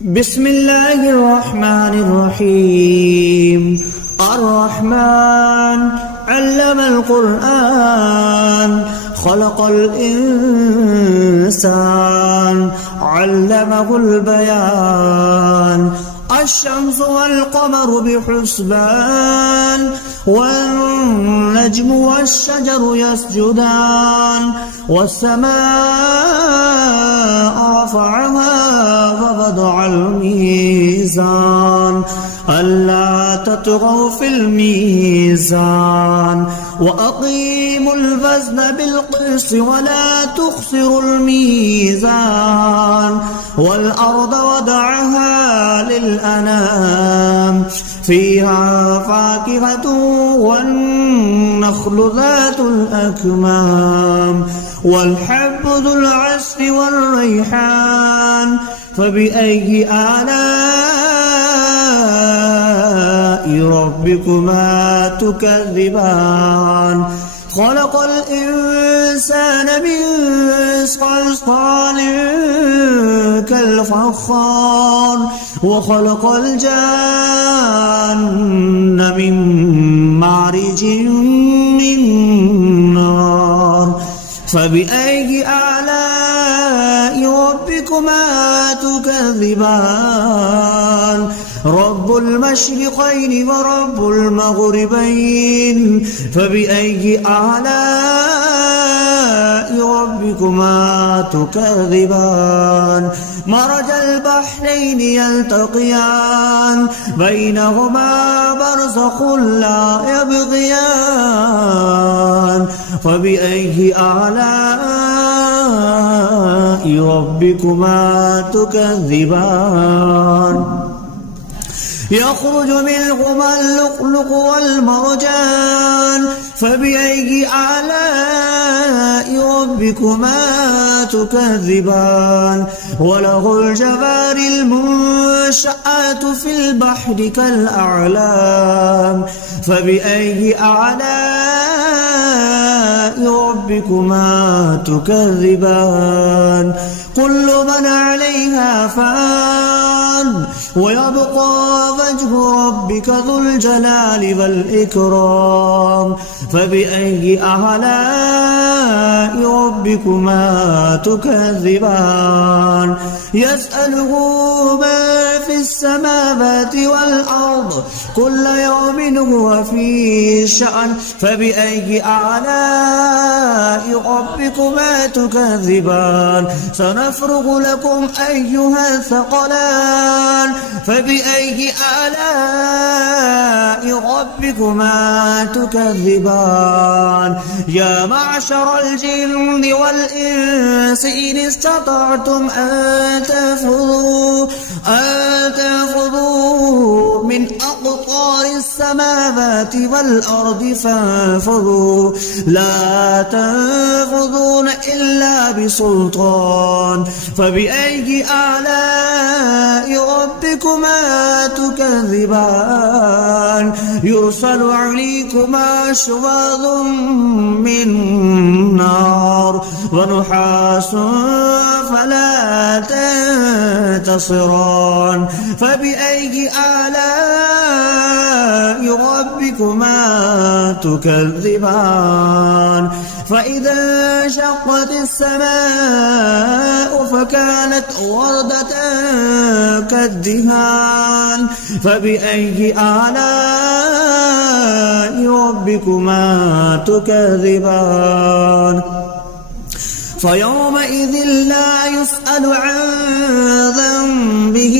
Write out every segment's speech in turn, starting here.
بسم الله الرحمن الرحيم. الرحمن علم القرآن خلق الإنسان علمه البيان. الشمس والقمر بحسبان والنجم والشجر يسجدان والسماء رفعها ووضع الميزان ألا تطغوا في الميزان وأقيموا الوزن بالقسط ولا تخسروا الميزان والأرض وضعها للأنام فيها فاكهة والنخل ذات الأكمام والحب ذو العصف والريحان فبأي آلاء ربكما تكذبان. خلق الإنسان من صلصال كالفخار وخلق الجان من مارج من نار فبأي آلاء ربكما تكذبان. رب المشرقين ورب المغربين فبأي آلاء ربكما تكذبان. مرج البحرين يلتقيان بينهما برزخ لا يبغيان فبأي آلاء ربكما تكذبان. يخرج منهما اللؤلؤ والمرجان فبأي آلاء ربكما تكذبان. وله الجوار المنشآت في البحر كالأعلام فبأي آلاء ربكما تكذبان. كل من عليها فان ويبقى وجه ربك ذو الجلال والإكرام فبأي آلاء ربكما تكذبان. يسأله ما في السماوات والأرض كل يوم هو في شأن فبأي آلاء ربكما تكذبان. سنفرغ لكم أيها الثقلان فبأي آلاء ربكما تكذبان. يا معشر الجن والإنس إن استطعتم أن تنفذوا من أقطار السماوات والأرض فانفذوا لا تنفذون إلا بسلطان فبأي آلاء ربكما تكذبان. يرسل عليكما شواظ من نار ونحاس فلا تنتصران فبأي آلاء ربكما تكذبان. فإذا انشقت السماء فكانت وردة كالدهان فبأي آلاء ربكما تكذبان. فيومئذ لا يسأل عن ذنبه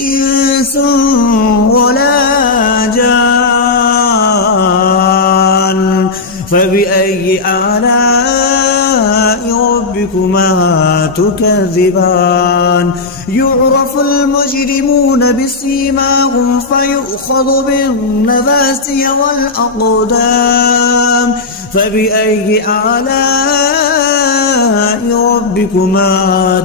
إنس ولا جان فبأي آلاء ربكما تكذبان. يعرف المجرمون بسيماهم فيؤخذ بالنواسي والأقدام فبأي آلاء ربكما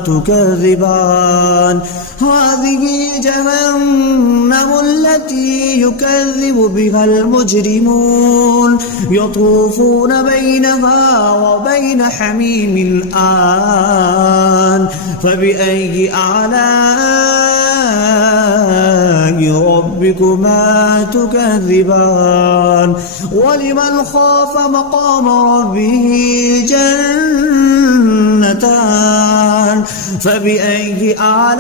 تكذبان. هذه جهنم التي يكذب بها المجرمون يطوفون بينها وبين حميم آن فبأي آلاء ربكما تكذبان ولمن خاف مقام ربه جنتان فبأي آلاء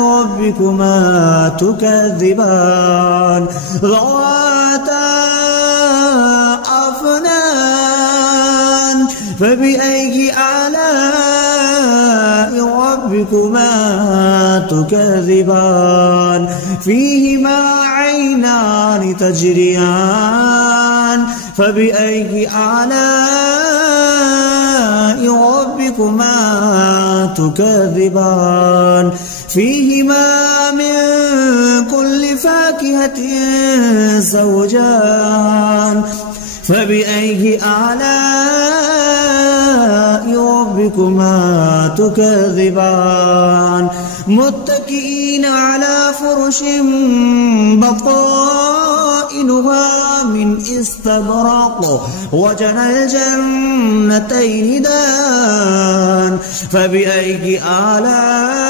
ربكما تكذبان ذواتا أفنان فبأي آلاء ربكما تكذبان فيهما عينان تجريان فبأي آلاء ربكما تكذبان فيهما من كل فاكهة زوجان فبأي آلاء ربكما تكذبان متكئين على فرش بطائنها من استبرق وجنى الجنتين دان فبأي آلاء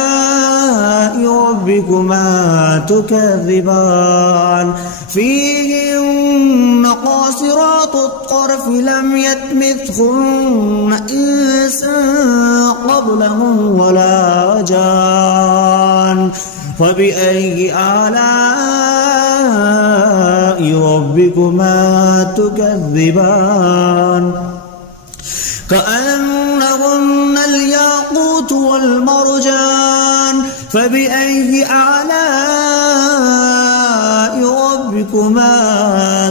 ربكما تكذبان فيهن قاصرات الطرف لم يطمثهن إنس قبلهم ولا جان فبأي آلاء ربكما تكذبان كأنهن الياقوت والمرجان فبأي آلاء ربكما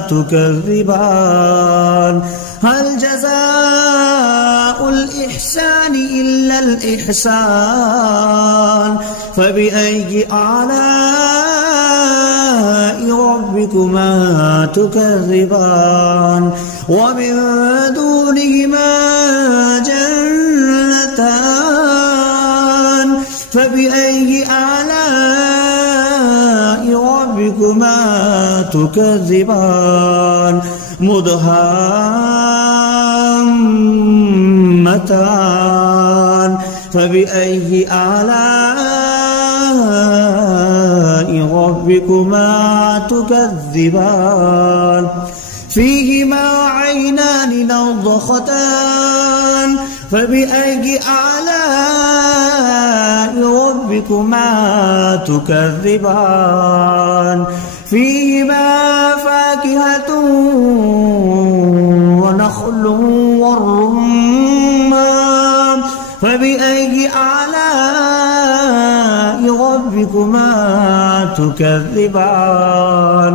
تكذبان هل جزاء الإحسان إلا الإحسان فبأي آلاء ربكما تكذبان ومن دونهما جنتان فبأي آلاء ربكما تكذبان مدهامتان فبأي آلاء ربكما تكذبان فيهما عينان نضختان فبأي آلاء ربكما تكذبان فيهما فاكهة ونخل والرمان فبأي آلاء ربكما تكذبان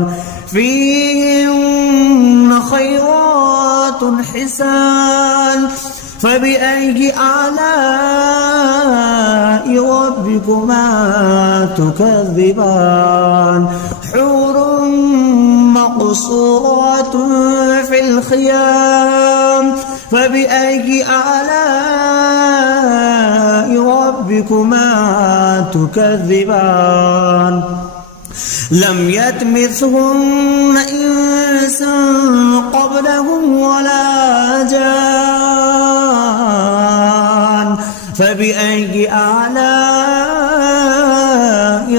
فيهن خيرات حسان فبأي آلاء ربكما تكذبان حور مقصورات في الخيام فبأي آلاء ربكما تكذبان لم يطمثهن إنس قبلهم ولا جان فبأي آلاء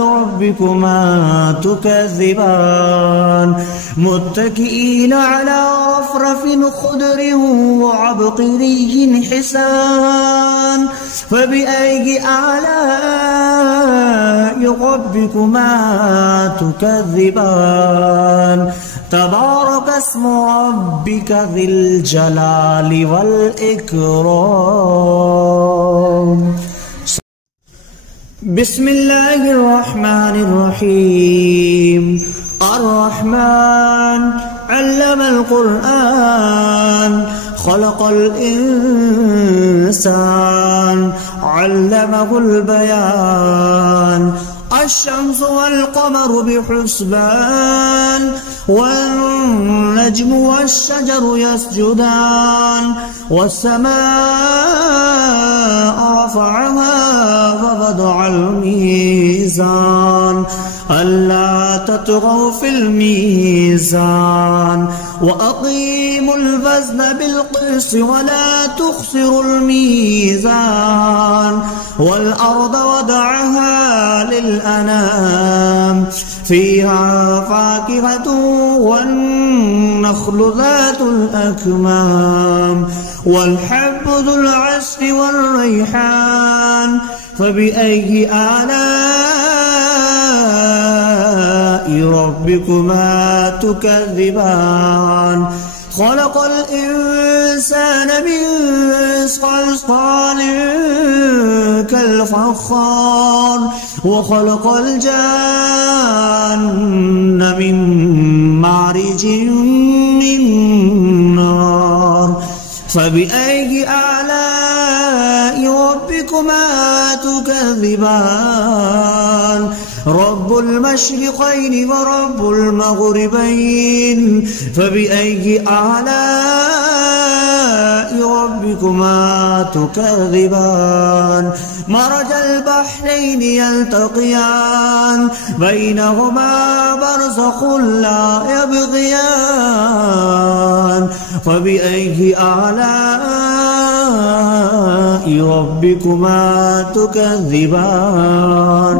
ربكما تكذبان متكئين على رفرف خضر وعبقري حسان فبأي آلاء ربكما تكذبان تبارك اسم ربك ذي الجلال والإكرام بسم الله الرحمن الرحيم الرحمن علم القرآن خلق الإنسان علمه البيان الشمس والقمر بحسبان والنجم والشجر يسجدان والسماء رفعها ووضع الميزان ألا تطغوا في الميزان وأقيموا الوزن بالقسط ولا تخسروا الميزان والأرض وضعها للأنام فيها فاكهة والنخل ذات الأكمام والحب ذو العصف والريحان فبأي آلاء ربكما تكذبان خلق الإنسان من صلصال كالفخار وخلق الجان من مارج من نار فبأي آلاء ربكما تكذبان رب المشرقين ورب المغربين فبأي آلاء ربكما تكذبان مرج البحرين يلتقيان بينهما برزخ لا يبغيان فبأي آلاء ربكما تكذبان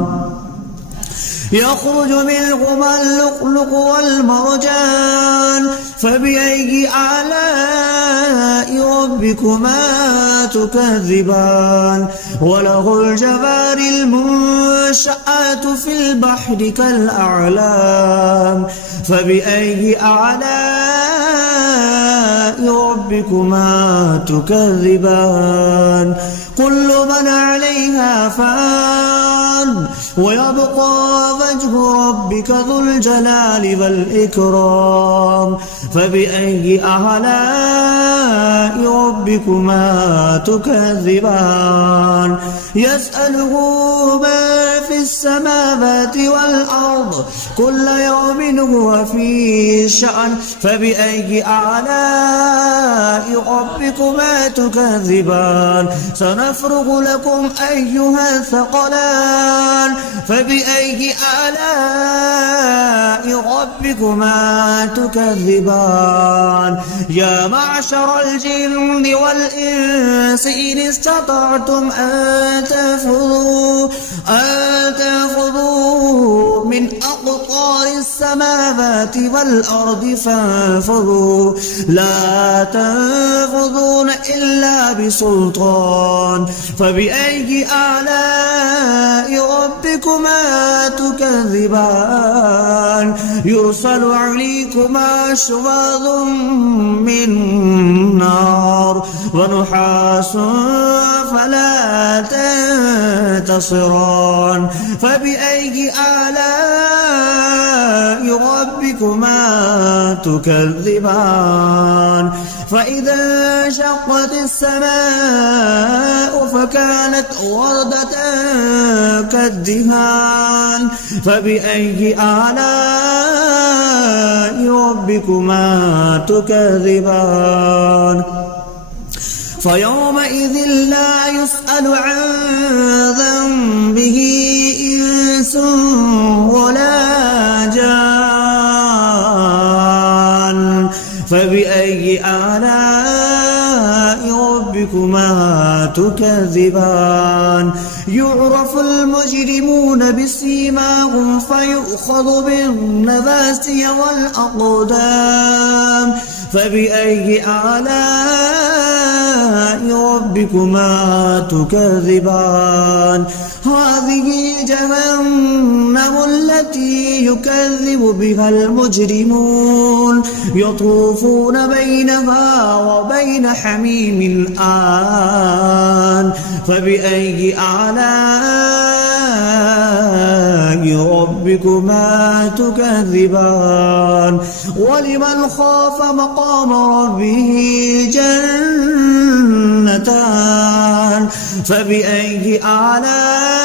يخرج منهما اللؤلؤ والمرجان فبأي آلاء ربكما تكذبان وله الجوار المنشآت في البحر كالأعلام فبأي آلاء ربكما تكذبان كل من عليها فان ويبقى وجه ربك ذو الجلال والإكرام فبأي آلاء ربكما تكذبان يسأله ما في السماوات والأرض كل يوم هو في شأن فبأي آلاء ربكما تكذبان سنفرغ لكم أيها الثقلان فبأي آلاء ربكما تكذبان يا معشر الجن والإنس إن استطعتم أن تنفذوا من أقطار السماوات والأرض فانفذوا لا تنفذون إلا بسلطان فبأي آلاء ربكما تكذبان يرسل عليكما شواظ من نار ونحاس فلا تنتصران فبأي آلاء ربكما تكذبان فإذا انشقت السماء فكانت وردة كالدهان فبأي آلاء ربكما تكذبان فيومئذ لا يسأل عن ذنبه إنس ولا جان فبأي آلاء ربكما تكذبان يعرف المجرمون بسيماهم فيؤخذ بالنواسي والأقدام فبأي آلاء ربكما تكذبان هذه جهنم التي يكذب بها المجرمون يطوفون بينها وبين حميم آن فبأي آلاء ربكما تكذبان ولمن خاف مقام ربه جنتان فبأي آلاء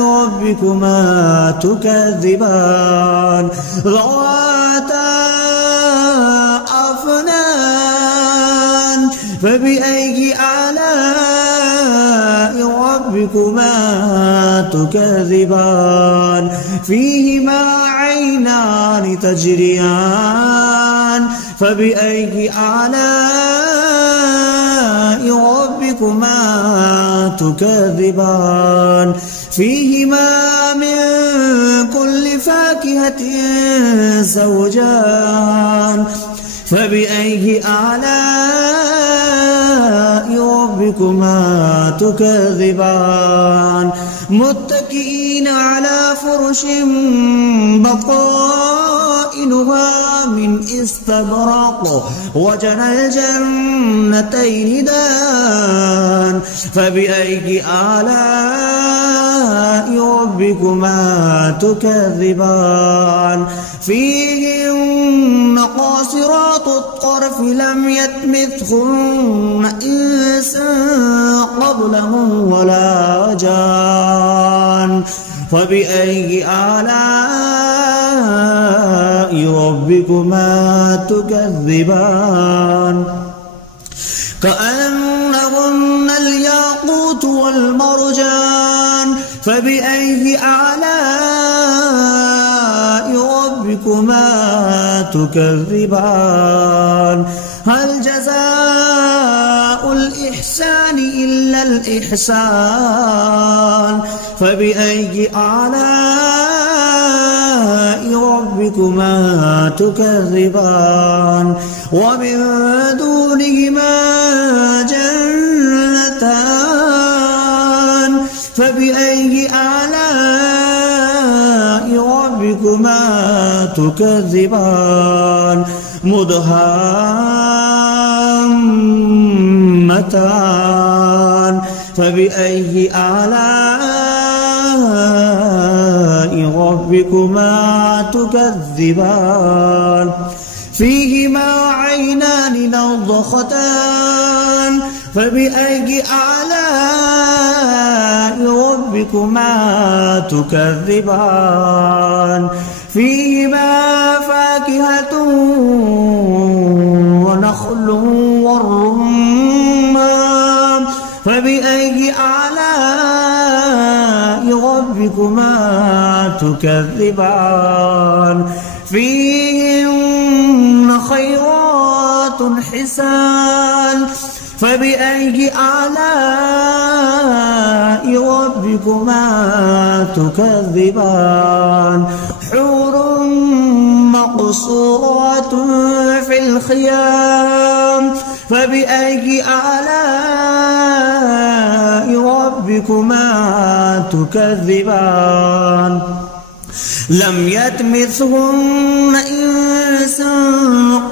ربكما تكذبان ذواتا أفنان فبأي آلاء ربكما تكذبان فيهما عينان تجريان فبأي آلاء ربكما تكذبان فيهما من كل فاكهة زوجان فبأي آلاء ربكما تكذبان متكئين على فرش بطائنها من استبرق وجنى الجنتين دان فبأي آلاء ربكما تكذبان فيهن قاصرات الطرف لم يطمثهن إنس قبلهم ولا جان فبأي آلاء ربكما تكذبان كأنهن الياقوت والمرجان فبأي آلاء ربكما تكذبان هل جزاء الإحسان إلا الإحسان فبأي آلاء ربكما تكذبان ومن دونهما جنتان فبأي آلاء ربكما تكذبان مدهامتان فبأي آلاء ربكما تكذبان فيهما عينان نضختان فبأي آلاء ربكما تكذبان فيهما فاكهة ونخل والرمان فبأي آلاء ربكما تكذبان فيهن خيرات حسان فبأي آلاء ربكما تكذبان حور مقصورات في الخيام فبأي آلاء ربكما تكذبان لم يطمثهن إنس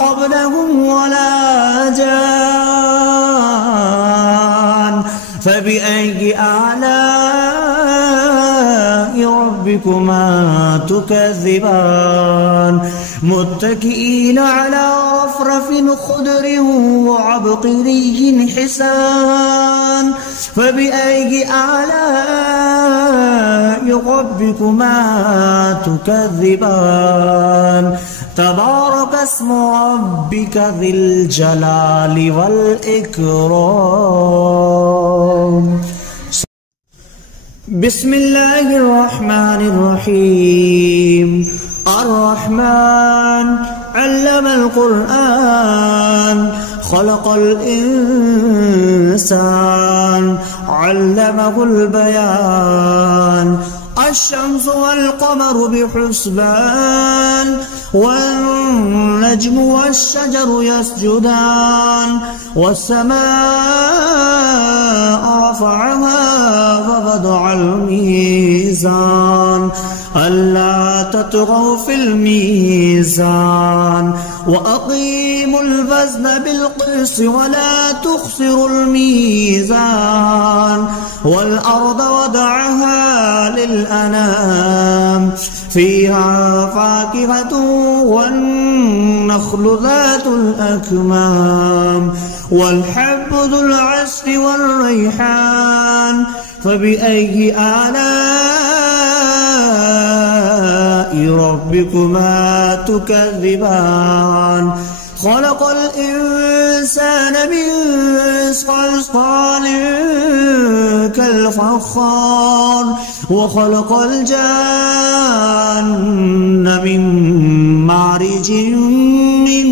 قبلهم ولا جان فبأي آلاء ربكما تكذبان متكئين على رفرف خضر وعبقري حسان فبأي آلاء ربكما تكذبان تبارك اسم ربك ذي الجلال والإكرام بسم الله الرحمن الرحيم الرحمن علم القرآن خلق الإنسان علمه البيان الشمس والقمر بحسبان والنجم والشجر يسجدان والسماء رفعها ووضع الميزان ألا تطغوا في الميزان وأقيموا الوزن بالقسط ولا تخسروا الميزان والأرض وضعها للأنام فيها فاكهة والنخل ذات الأكمام والحب ذو العصف والريحان فبأي آلاء ربكما تكذبان خلق الإنسان من صلصال كالفخار وخلق الجان من مارج من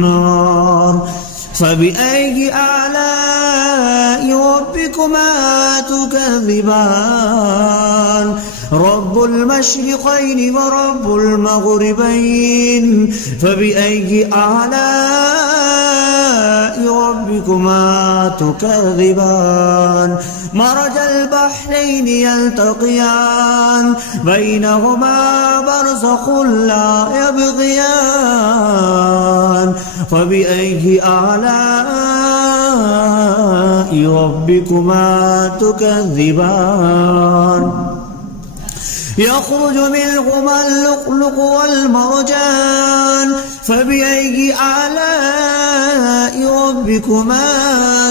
نار فبأي آلاء ربكما تكذبان رب المشرقين ورب المغربين فبأي آلاء ربكما تكذبان مرج البحرين يلتقيان بينهما برزخ لا يبغيان فبأي آلاء ربكما تكذبان يخرج منهما اللؤلؤ والمرجان فبأي آلاء ربكما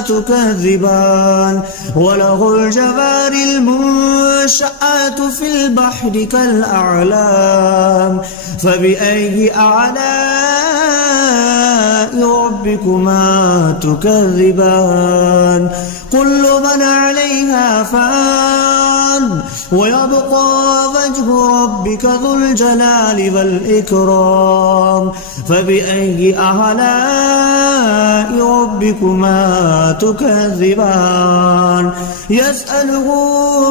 تكذبان وله الجوار المنشآت في البحر كالأعلام فبأي آلاء ربكما تكذبان كل من عليها فان ويبقى وجه ربك ذو الجلال والإكرام فبأي آلاء ربكما تكذبان يسأله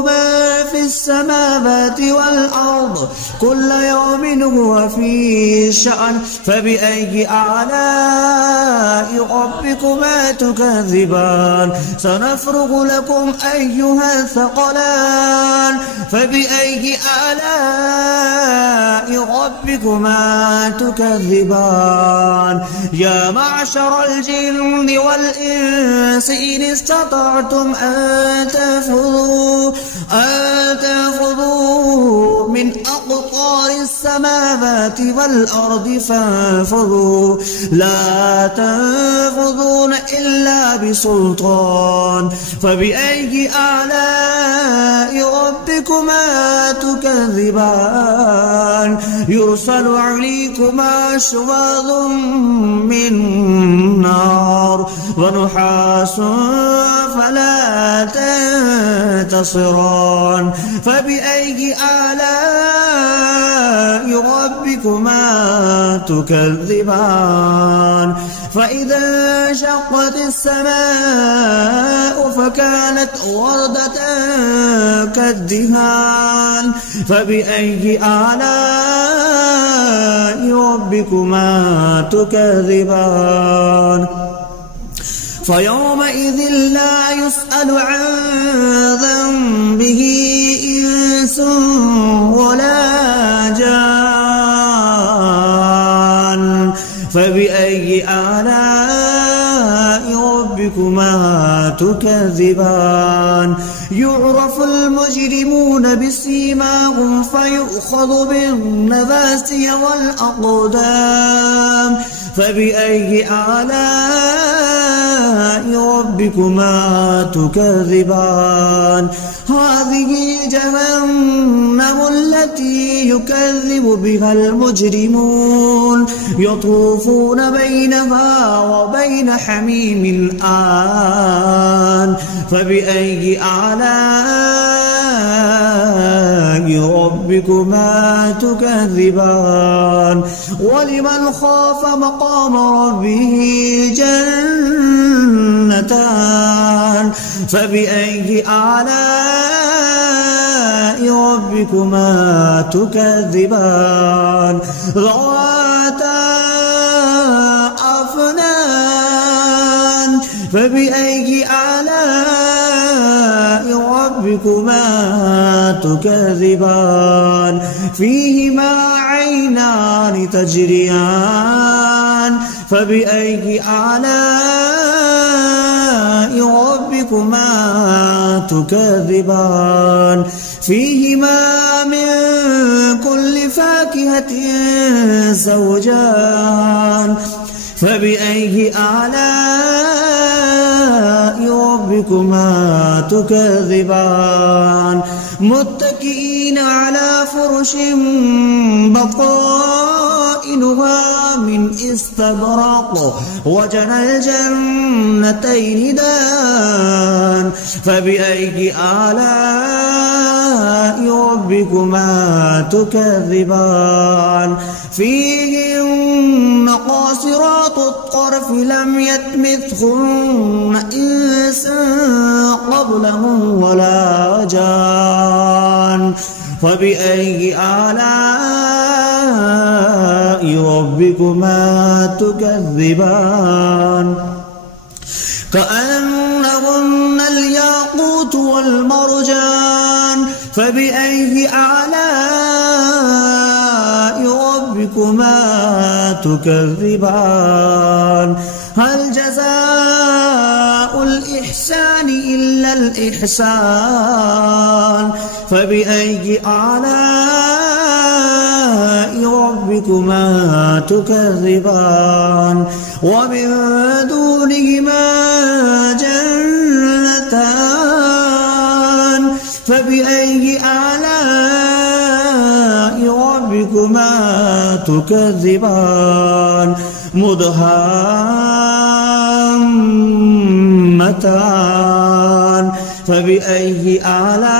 من في السماوات والأرض كل يوم هو في شأن فبأي آلاء ربكما تكذبان سنفرغ لكم أيها الثقلان فبأي آلاء ربكما تكذبان يا معشر الجن والإنس إن استطعتم أن تنفذوا من أقطار السماوات والأرض فانفذوا لا تنفذون إلا بسلطان فبأي آلاء ربكما تكذبان يرسل عليكما شواظ من نار ونحاس فلا تنتصران فبأي آلاء ربكما تكذبان فإذا انشقت السماء فكانت وردة كالدهان فبأي آلاء ربكما تكذبان فيومئذ لا يسأل عن ذنبه إنس ولا جان فبأي آلاء ربكما تكذبان يعرف المجرمون بسيماهم فيؤخذ بالنواسي والأقدام فبأي آلاء ربكما تكذبان هذه جهنم التي يكذب بها المجرمون يطوفون بينها وبين حميم آن فبأي آلاء ربكما تكذبان ولمن خاف مقام ربه جنتان فبأي آلاء ربكما تكذبان ذواتا أفنان فبأي آلاء ربكما تكذبان فيهما عينان تجريان فبأي آلاء ربكما تكذبان فيهما من كل فاكهة زوجان فبأي آلاء ربكما ربكما تكذبان متكئين على فرش بطائنها من استبرق وجنى الجنتين دان فبأي آلاء ربكما تكذبان فيهن قاصرات الطرف لم يطمثهن إنس قبلهم ولا جان فبأي آلاء ربكما تكذبان كأنهن الياقوت والمرجان فبأي آلاء ربكما تكذبان هل جزاء الإحسان إلا الإحسان فبأي آلاء ربكما تكذبان ومن دونهما جنتان فبأي آلاء ربكما تكذبان مدهامتان فبأي آلاء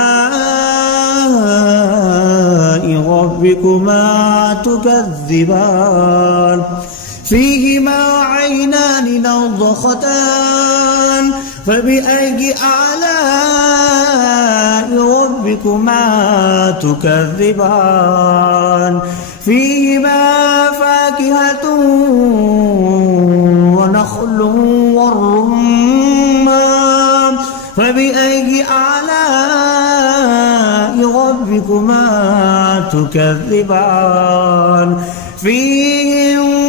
ربكما تكذبان فيهما عينان نضختان فبأي آلاء ربكما تكذبان فيهما فاكهة ونخل والرمان فبأي آلاء ربكما تكذبان فيهن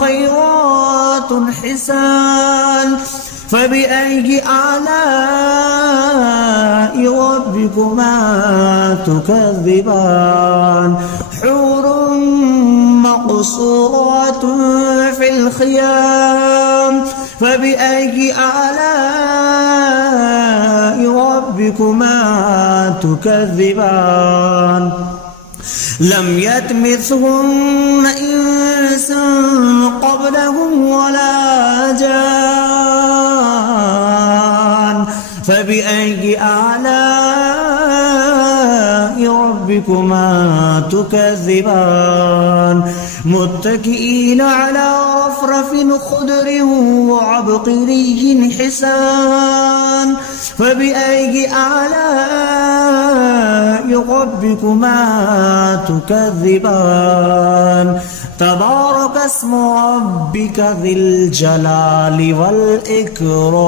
خيرات حسان فبأي آلاء ربكما تكذبان حور مقصورات في الخيام فبأي آلاء ربكما تكذبان لم يطمثهن إنس قبلهم ولا جان فبأي آلاء ربكما تكذبان متكئين على رفرف خضر وعبقري حسان فبأي آلاء ربكما تكذبان تبارك اسم ربك ذي الجلال والإكرام.